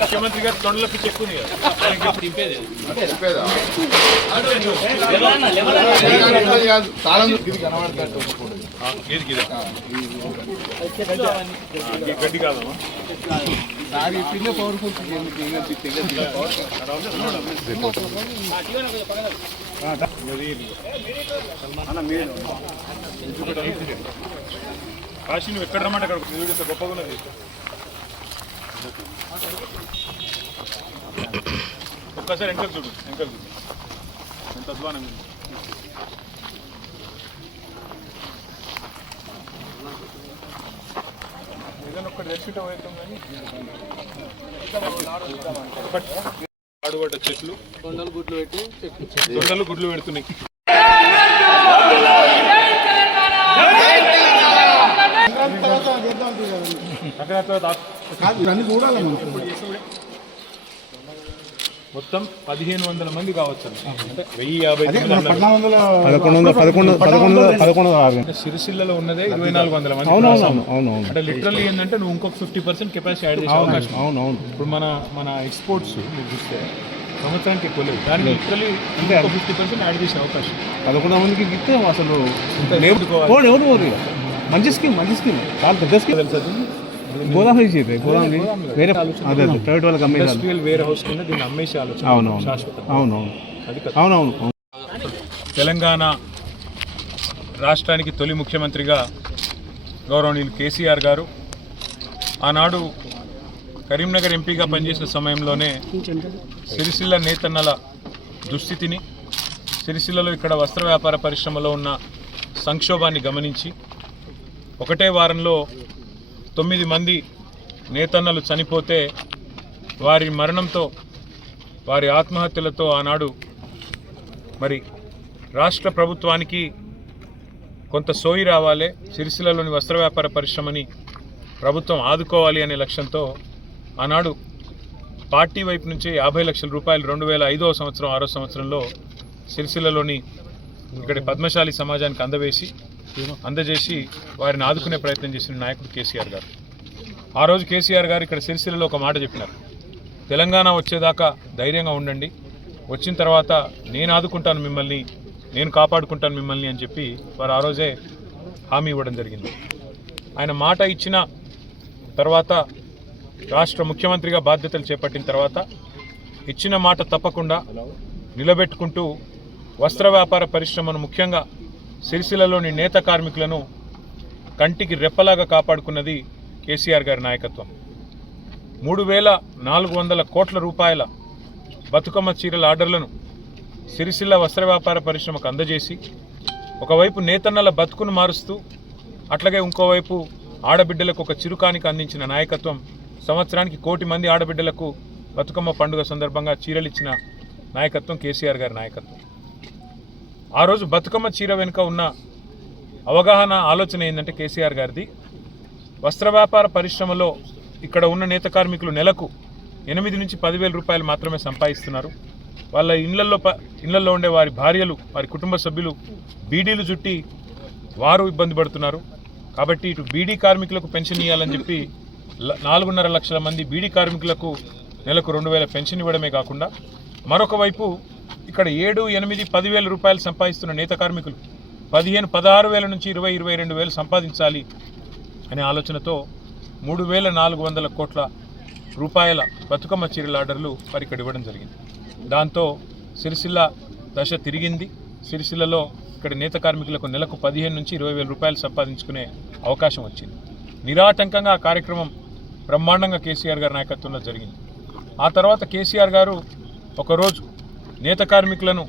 ముఖ్యమంత్రి గారు తొండల పిచ్చి ఎక్కువ గడ్డి కాదమ్మా కాశీ నువ్వు ఎక్కడ రమ్మంటే అక్కడ వీడియో గొప్పగా ఉన్నది. ఒక్కసారి వెనకలు చూడు ఎంత అధ్వానం. ఏదైనా ఒక్కటి తెచ్చుకుంటే అవుతాం కానీ ఆడుబడ్డ చెట్లు తొండలు గుడ్లు పెడుతున్నాయి. మొత్తం 1500 మంది కావచ్చు, అంటే 1050. సిరిసిల్లలో ఉన్నదే 2400 మంది. అంటే లిటరల్లీ ఏంటంటే నువ్వు ఇంకొక 50% కెపాసిటీ యాడ్ చేసే అవకాశం. ఇప్పుడు మన ఎక్స్పోర్ట్స్ మీరు చూస్తే సంవత్సరానికి ఎక్కువ లేవు, దానికి లిటరల్లీ 50% యాడ్ చేసే అవకాశం. 11 మందికి ఇస్తే అసలు మంచి స్కీమ్ చాలా పెద్ద స్కీమ్. గోదాం వేరే ప్రైవేట్ వాళ్ళకి ఇండస్ట్రియల్ వేర్ హౌస్ కింద దీన్ని అమ్మేసే ఆలోచన. అవునవును. తెలంగాణ రాష్ట్రానికి తొలి ముఖ్యమంత్రిగా గౌరవనీయులు కేసీఆర్ గారు ఆనాడు కరీంనగర్ ఎంపీగా పనిచేసిన సమయంలోనే సిరిసిల్ల నేతన్నల దుస్థితిని, సిరిసిల్లలో ఇక్కడ వస్త్ర వ్యాపార పరిశ్రమలో ఉన్న సంక్షోభాన్ని గమనించి ఒకటే వారంలో 9 మంది నేతన్నలు చనిపోతే వారి మరణంతో, వారి ఆత్మహత్యలతో ఆనాడు మరి రాష్ట్ర ప్రభుత్వానికి కొంత సోయి రావాలి, సిరిసిల్లలోని వస్త్ర వ్యాపార పరిశ్రమని ప్రభుత్వం ఆదుకోవాలి అనే లక్ష్యంతో ఆనాడు పార్టీ వైపు నుంచి 50 లక్షల రూపాయలు 2005వ సంవత్సరం 6వ సంవత్సరంలో సిరిసిల్లలోని ఇక్కడ పద్మశాలి సమాజానికి అందజేసి వారిని ఆదుకునే ప్రయత్నం చేసిన నాయకుడు కేసీఆర్ గారు. ఆ రోజు కేసీఆర్ గారు ఇక్కడ సిరిసిల్లలో ఒక మాట చెప్పినారు, తెలంగాణ వచ్చేదాకా ధైర్యంగా ఉండండి, వచ్చిన తర్వాత నేను ఆదుకుంటాను మిమ్మల్ని, నేను కాపాడుకుంటాను మిమ్మల్ని అని చెప్పి వారు ఆ రోజే హామీ ఇవ్వడం జరిగింది. ఆయన మాట ఇచ్చిన తర్వాత రాష్ట్ర ముఖ్యమంత్రిగా బాధ్యతలు చేపట్టిన తర్వాత ఇచ్చిన మాట తప్పకుండా నిలబెట్టుకుంటూ వస్త్ర వ్యాపార పరిశ్రమను, ముఖ్యంగా సిరిసిల్లలోని నేత కార్మికులను కంటికి రెప్పలాగా కాపాడుకున్నది కేసీఆర్ గారి నాయకత్వం. 3400 కోట్ల రూపాయల బతుకమ్మ చీరల ఆర్డర్లను సిరిసిల్ల వస్త్ర వ్యాపార పరిశ్రమకు అందజేసి ఒకవైపు నేతన్నల బతుకును మారుస్తూ అట్లాగే ఇంకోవైపు ఆడబిడ్డలకు ఒక చిరుకానికి అందించిన నాయకత్వం. సంవత్సరానికి 1 కోటి మంది ఆడబిడ్డలకు బతుకమ్మ పండుగ సందర్భంగా చీరలు ఇచ్చిన నాయకత్వం కేసీఆర్ గారి నాయకత్వం. ఆ రోజు బతుకమ్మ చీర వెనుక ఉన్న అవగాహన, ఆలోచన ఏంటంటే కేసీఆర్ గారిది, వస్త్ర వ్యాపార పరిశ్రమలో ఇక్కడ ఉన్న నేత కార్మికులు నెలకు 8 నుంచి 10,000 రూపాయలు మాత్రమే సంపాదిస్తున్నారు. వాళ్ళ ఇళ్లలో ఉండే వారి భార్యలు, వారి కుటుంబ సభ్యులు బీడీలు చుట్టి వారు ఇబ్బంది పడుతున్నారు. కాబట్టి ఇటు బీడీ కార్మికులకు పెన్షన్ ఇవ్వాలని చెప్పి 4.5 లక్షల మంది బీడీ కార్మికులకు నెలకు 2,000 పెన్షన్ ఇవ్వడమే కాకుండా మరొక వైపు ఇక్కడ 7, 8, 10,000 రూపాయలు సంపాదిస్తున్న నేత కార్మికులు 15, 16,000 నుంచి 20, 22,000 సంపాదించాలి అనే ఆలోచనతో 3,400 కోట్ల రూపాయల బతుకమ్మ చీరల ఆర్డర్లు వారి ఇక్కడ ఇవ్వడం జరిగింది. దాంతో సిరిసిల్ల దశ తిరిగింది. సిరిసిల్లలో ఇక్కడ నేత కార్మికులకు నెలకు 15 నుంచి 20,000 రూపాయలు సంపాదించుకునే అవకాశం వచ్చింది. నిరాటంకంగా ఆ కార్యక్రమం బ్రహ్మాండంగా కేసీఆర్ గారి నాయకత్వంలో జరిగింది. ఆ తర్వాత కేసీఆర్ గారు ఒకరోజు నేత కార్మికులను,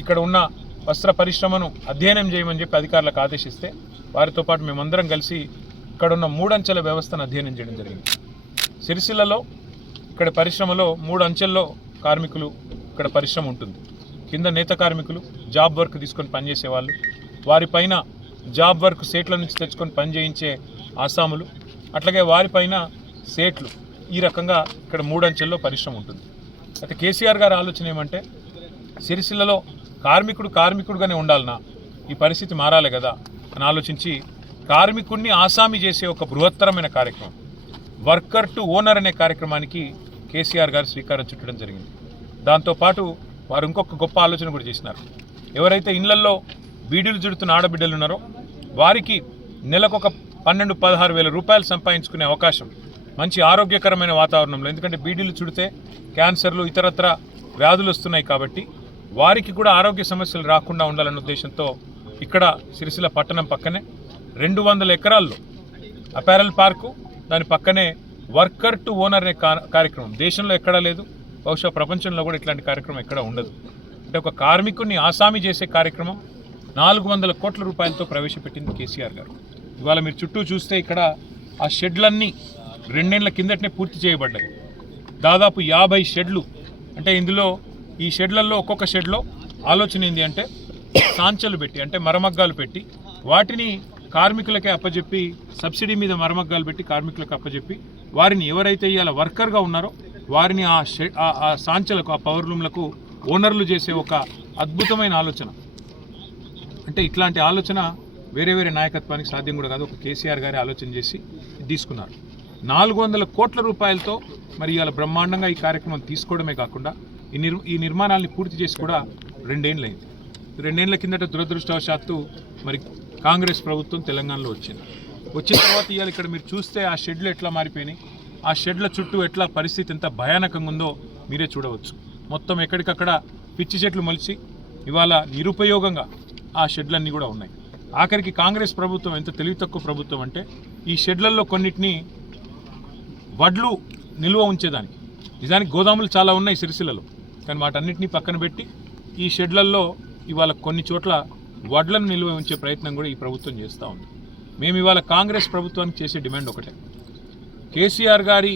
ఇక్కడ ఉన్న వస్త్ర పరిశ్రమను అధ్యయనం చేయమని చెప్పి అధికారులకు ఆదేశిస్తే వారితో పాటు మేమందరం కలిసి ఇక్కడున్న 3 అంచెల వ్యవస్థను అధ్యయనం చేయడం జరిగింది. సిరిసిల్లలో ఇక్కడ పరిశ్రమలో 3 అంచెల్లో కార్మికులు ఇక్కడ పరిశ్రమ ఉంటుంది. కింద నేత కార్మికులు జాబ్ వర్క్ తీసుకొని పనిచేసేవాళ్ళు, వారిపైన జాబ్ వర్క్ సేట్ల నుంచి తెచ్చుకొని పని చేయించే ఆసాములు, అట్లాగే వారిపైన సేట్లు. ఈ రకంగా ఇక్కడ 3 అంచెల్లో పరిశ్రమ ఉంటుంది. అయితే కేసీఆర్ గారి ఆలోచన ఏమంటే సిరిసిల్లలో కార్మికుడుగానే ఉండాలన్నా, ఈ పరిస్థితి మారాలి కదా అని ఆలోచించి కార్మికుడిని ఆసామి చేసే ఒక బృహత్తరమైన కార్యక్రమం వర్కర్ టు ఓనర్ అనే కార్యక్రమానికి కేసీఆర్ గారు శ్రీకారం చుట్టడం జరిగింది. దాంతోపాటు వారు ఇంకొక గొప్ప ఆలోచన కూడా చేసినారు. ఎవరైతే ఇళ్లల్లో బీడీలు చుడుతున్న ఆడబిడ్డలు ఉన్నారో వారికి నెలకు ఒక 12-16 వేల రూపాయలు సంపాదించుకునే అవకాశం మంచి ఆరోగ్యకరమైన వాతావరణంలో, ఎందుకంటే బీడీలు చుడితే క్యాన్సర్లు ఇతరత్ర వ్యాధులు వస్తున్నాయి కాబట్టి వారికి కూడా ఆరోగ్య సమస్యలు రాకుండా ఉండాలన్న ఉద్దేశంతో ఇక్కడ సిరిసిల్ల పట్టణం పక్కనే 200 ఎకరాల్లో అపారల్ పార్కు, దాని పక్కనే వర్కర్ టు ఓనర్ అనే కార్యక్రమం దేశంలో ఎక్కడా లేదు, బహుశా ప్రపంచంలో కూడా ఇట్లాంటి కార్యక్రమం ఎక్కడ ఉండదు. అంటే ఒక కార్మికుడిని ఆసామి చేసే కార్యక్రమం 400 కోట్ల రూపాయలతో ప్రవేశపెట్టింది కేసీఆర్ గారు. ఇవాళ మీరు చుట్టూ చూస్తే ఇక్కడ ఆ షెడ్లన్నీ 2 ఏళ్ల కిందటనే పూర్తి చేయబడ్డాయి. దాదాపు 50 షెడ్లు. అంటే ఇందులో ఈ షెడ్లలో ఒక్కొక్క షెడ్లో ఆలోచన ఏంటి అంటే సాంచలు పెట్టి, అంటే మరమగ్గాలు పెట్టి వాటిని కార్మికులకే అప్పచెప్పి, సబ్సిడీ మీద మరమగ్గాలు పెట్టి కార్మికులకు అప్పచెప్పి వారిని ఎవరైతే ఇవాళ వర్కర్గా ఉన్నారో వారిని ఆ సాంచలకు, ఆ పవర్ లూమ్లకు ఓనర్లు చేసే ఒక అద్భుతమైన ఆలోచన. అంటే ఇట్లాంటి ఆలోచన వేరే వేరే నాయకత్వానికి సాధ్యం కూడా కాదు. ఒక కేసీఆర్ గారి ఆలోచన చేసి తీసుకున్నారు. 400 కోట్ల రూపాయలతో మరి ఇవాళ బ్రహ్మాండంగా ఈ కార్యక్రమం తీసుకోవడమే కాకుండా ఈ నిర్మాణాలని పూర్తి చేసి కూడా 2 ఏళ్ళు అయింది. 2 ఏళ్ల కిందట దురదృష్టవశాత్తు మరి కాంగ్రెస్ ప్రభుత్వం తెలంగాణలో వచ్చింది. వచ్చిన తర్వాత ఇవాళ ఇక్కడ మీరు చూస్తే ఆ షెడ్లు ఎట్లా మారిపోయినాయి, ఆ షెడ్ల చుట్టూ ఎట్లా పరిస్థితి ఎంత భయానకంగా ఉందో మీరే చూడవచ్చు. మొత్తం ఎక్కడికక్కడ పిచ్చి చెట్లు మొలిచి ఇవాళ నిరుపయోగంగా ఆ షెడ్లన్నీ కూడా ఉన్నాయి. ఆఖరికి కాంగ్రెస్ ప్రభుత్వం ఎంత తెలివి తక్కువ ప్రభుత్వం అంటే ఈ షెడ్లలో కొన్నిటిని వడ్లు నిల్వ ఉంచేదానికి, నిజానికి గోదాములు చాలా ఉన్నాయి సిరిసిల్లలో, కానీ వాటన్నిటినీ పక్కన పెట్టి ఈ షెడ్లలో ఇవాళ కొన్ని చోట్ల వడ్లను నిల్వ ఉంచే ప్రయత్నం కూడా ఈ ప్రభుత్వం చేస్తూ ఉంది. మేము ఇవాళ కాంగ్రెస్ ప్రభుత్వానికి చేసే డిమాండ్ ఒకటే, కేసీఆర్ గారి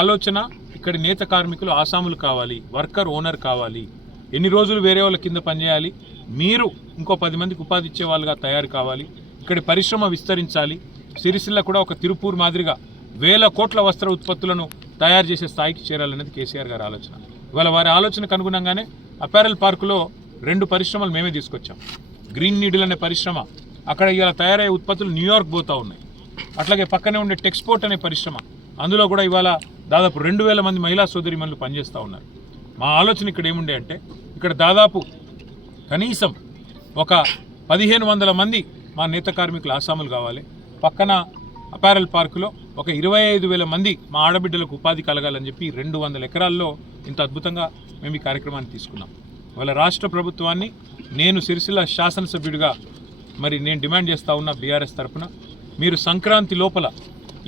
ఆలోచన ఇక్కడి నేత కార్మికులు ఆసాములు కావాలి, వర్కర్ ఓనర్ కావాలి, ఎన్ని రోజులు వేరే వాళ్ళ కింద పనిచేయాలి, మీరు ఇంకో 10 మందికి ఉపాధి ఇచ్చే వాళ్ళుగా తయారు కావాలి, ఇక్కడి పరిశ్రమ విస్తరించాలి, సిరిసిల్ల కూడా ఒక తిరుపూర్ మాదిరిగా 1000 కోట్ల వస్త్ర ఉత్పత్తులను తయారు చేసే స్థాయికి చేరాలనేది కేసీఆర్ గారి ఆలోచన. ఇవాళ వారి ఆలోచనకు అనుగుణంగానే అపారల్ పార్కులో 2 పరిశ్రమలు మేమే తీసుకొచ్చాం. గ్రీన్ నీడిల్ అనే పరిశ్రమ, అక్కడ ఇవాళ తయారయ్యే ఉత్పత్తులు న్యూయార్క్ పోతూ ఉన్నాయి. అట్లాగే పక్కనే ఉండే టెక్స్పోర్ట్ అనే పరిశ్రమ, అందులో కూడా ఇవాళ దాదాపు 2000 మంది మహిళా సోదరిమణులు పనిచేస్తూ ఉన్నారు. మా ఆలోచన ఇక్కడ ఏముండే అంటే ఇక్కడ దాదాపు కనీసం ఒక 1500 మంది మా నేత కార్మికులు ఆసాములు కావాలి, పక్కన అపారల్ పార్కులో ఒక 25,000 మంది మా ఆడబిడ్డలకు ఉపాధి కలగాలని చెప్పి 200 ఎకరాల్లో ఇంత అద్భుతంగా మేము ఈ కార్యక్రమాన్ని తీసుకున్నాం. వాళ్ళ రాష్ట్ర ప్రభుత్వాన్ని నేను సిరిసిల్ల శాసనసభ్యుడిగా మరి నేను డిమాండ్ చేస్తూ ఉన్నా బీఆర్ఎస్ తరఫున, మీరు సంక్రాంతి లోపల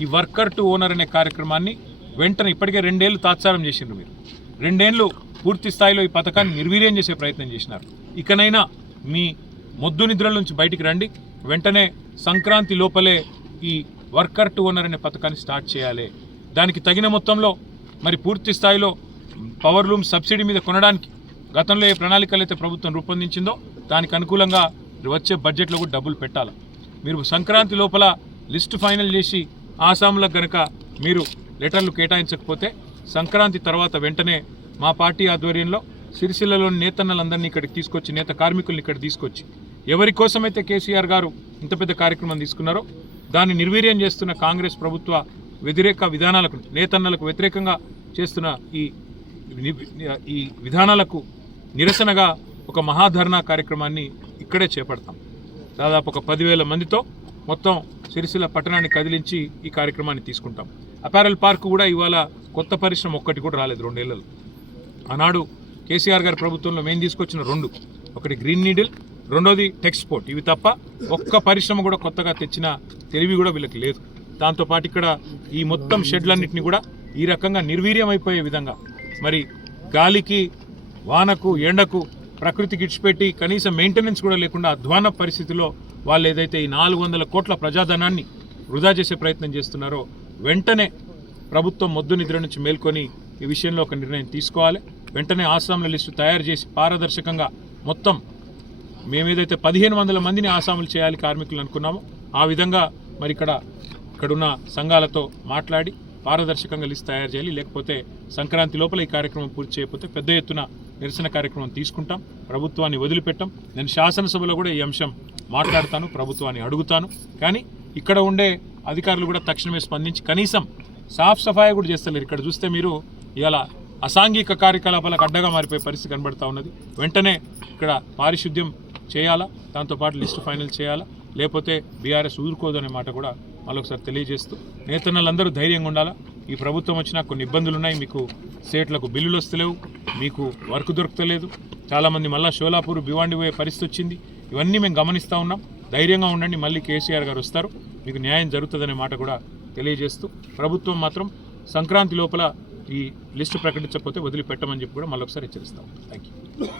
ఈ వర్కర్ టు ఓనర్ అనే కార్యక్రమాన్ని వెంటనే, ఇప్పటికే 2 ఏళ్ళు తాత్సారం చేసిండ్రు, మీరు 2 ఏళ్ళు పూర్తి స్థాయిలో ఈ పథకాన్ని నిర్వీర్యం చేసే ప్రయత్నం చేసినారు. ఇకనైనా మీ మొద్దు నిద్రల నుంచి బయటికి రండి, వెంటనే సంక్రాంతి లోపలే ఈ వర్కర్ టు ఓనర్ అనే పథకాన్ని స్టార్ట్ చేయాలి. దానికి తగిన మొత్తంలో మరి పూర్తి స్థాయిలో పవర్ లూమ్ సబ్సిడీ మీద కొనడానికి గతంలో ఏ ప్రణాళికలు అయితే ప్రభుత్వం రూపొందించిందో దానికి అనుకూలంగా వచ్చే బడ్జెట్లో కూడా డబ్బులు పెట్టాలి. మీరు సంక్రాంతి లోపల లిస్టు ఫైనల్ చేసి ఆసాములకు గనక మీరు లెటర్లు కేటాయించకపోతే సంక్రాంతి తర్వాత వెంటనే మా పార్టీ ఆధ్వర్యంలో సిరిసిల్లలోని నేతన్నలందరినీ ఇక్కడికి తీసుకొచ్చి, నేత కార్మికుల్ని ఇక్కడ తీసుకొచ్చి, ఎవరి కోసమైతే కేసీఆర్ గారు ఇంత పెద్ద కార్యక్రమం తీసుకున్నారో దాన్ని నిర్వీర్యం చేస్తున్న కాంగ్రెస్ ప్రభుత్వ వ్యతిరేక విధానాలకు, నేతన్నలకు వ్యతిరేకంగా చేస్తున్న ఈ విధానాలకు నిరసనగా ఒక మహాధర్నా కార్యక్రమాన్ని ఇక్కడే చేపడతాం. దాదాపు ఒక 10,000 మందితో మొత్తం సిరిసిల్ల పట్టణాన్ని కదిలించి ఈ కార్యక్రమాన్ని తీసుకుంటాం. అపారల్ పార్క్ కూడా ఇవాళ కొత్త పరిశ్రమ ఒక్కటి కూడా రాలేదు 2 ఏళ్లలో. ఆనాడు కేసీఆర్ గారి ప్రభుత్వంలో మేము తీసుకొచ్చిన 2, ఒకటి గ్రీన్ నీడిల్, రెండోది టెక్స్పోర్ట్, ఇవి తప్ప ఒక్క పరిశ్రమ కూడా కొత్తగా తెచ్చిన తెలివి కూడా వీళ్ళకి లేదు. దాంతోపాటు ఇక్కడ ఈ మొత్తం షెడ్లన్నింటినీ కూడా ఈ రకంగా నిర్వీర్యం అయిపోయే విధంగా, మరి గాలికి, వానకు, ఎండకు, ప్రకృతికి ఇచ్చిపెట్టి కనీసం మెయింటెనెన్స్ కూడా లేకుండా అధ్వాన పరిస్థితిలో వాళ్ళు ఏదైతే ఈ 400 కోట్ల ప్రజాధనాన్ని వృధా చేసే ప్రయత్నం చేస్తున్నారో వెంటనే ప్రభుత్వం మొద్దు నిద్ర నుంచి మేల్కొని ఈ విషయంలో ఒక నిర్ణయం తీసుకోవాలి. వెంటనే ఆసాముల లిస్టు తయారు చేసి పారదర్శకంగా మొత్తం మేమేదైతే 1500 మందిని ఆసాములు చేయాలి కార్మికులు అనుకున్నామో ఆ విధంగా మరి ఇక్కడున్న సంఘాలతో మాట్లాడి పారదర్శకంగా లిస్ట్ తయారు చేయాలి. లేకపోతే సంక్రాంతి లోపల ఈ కార్యక్రమం పూర్తి చేయకపోతే పెద్ద ఎత్తున నిరసన కార్యక్రమం తీసుకుంటాం, ప్రభుత్వాన్ని వదిలిపెట్టాం. నేను శాసనసభలో కూడా ఈ అంశం మాట్లాడతాను, ప్రభుత్వాన్ని అడుగుతాను. కానీ ఇక్కడ ఉండే అధికారులు కూడా తక్షణమే స్పందించి కనీసం సాఫ్ సఫాయి కూడా చేస్తలేరు. ఇక్కడ చూస్తే మీరు ఇవాళ అసాంఘిక కార్యకలాపాలకు అడ్డగా మారిపోయే పరిస్థితి కనబడతా ఉన్నది. వెంటనే ఇక్కడ పారిశుద్ధ్యం చేయాలా, దాంతోపాటు లిస్టు ఫైనల్ చేయాలా, లేకపోతే బీఆర్ఎస్ ఊరుకోదు అనే మాట కూడా మళ్ళొకసారి తెలియజేస్తూ నేతన్నలందరూ ధైర్యంగా ఉండాలా. ఈ ప్రభుత్వం వచ్చినా కొన్ని ఇబ్బందులు ఉన్నాయి. మీకు సేట్లకు బిల్లులు వస్తలేవు, మీకు వర్క్ దొరకలేదు, చాలామంది మళ్ళీ షోలాపూర్ భివాండి పోయే పరిస్థితి వచ్చింది. ఇవన్నీ మేము గమనిస్తూ ఉన్నాం. ధైర్యంగా ఉండండి, మళ్ళీ కేసీఆర్ గారు వస్తారు, మీకు న్యాయం జరుగుతుందనే మాట కూడా తెలియజేస్తూ ప్రభుత్వం మాత్రం సంక్రాంతి లోపల ఈ లిస్టు ప్రకటించకపోతే వదిలిపెట్టమని చెప్పి కూడా మళ్ళొకసారి హెచ్చరిస్తాం. Thank you.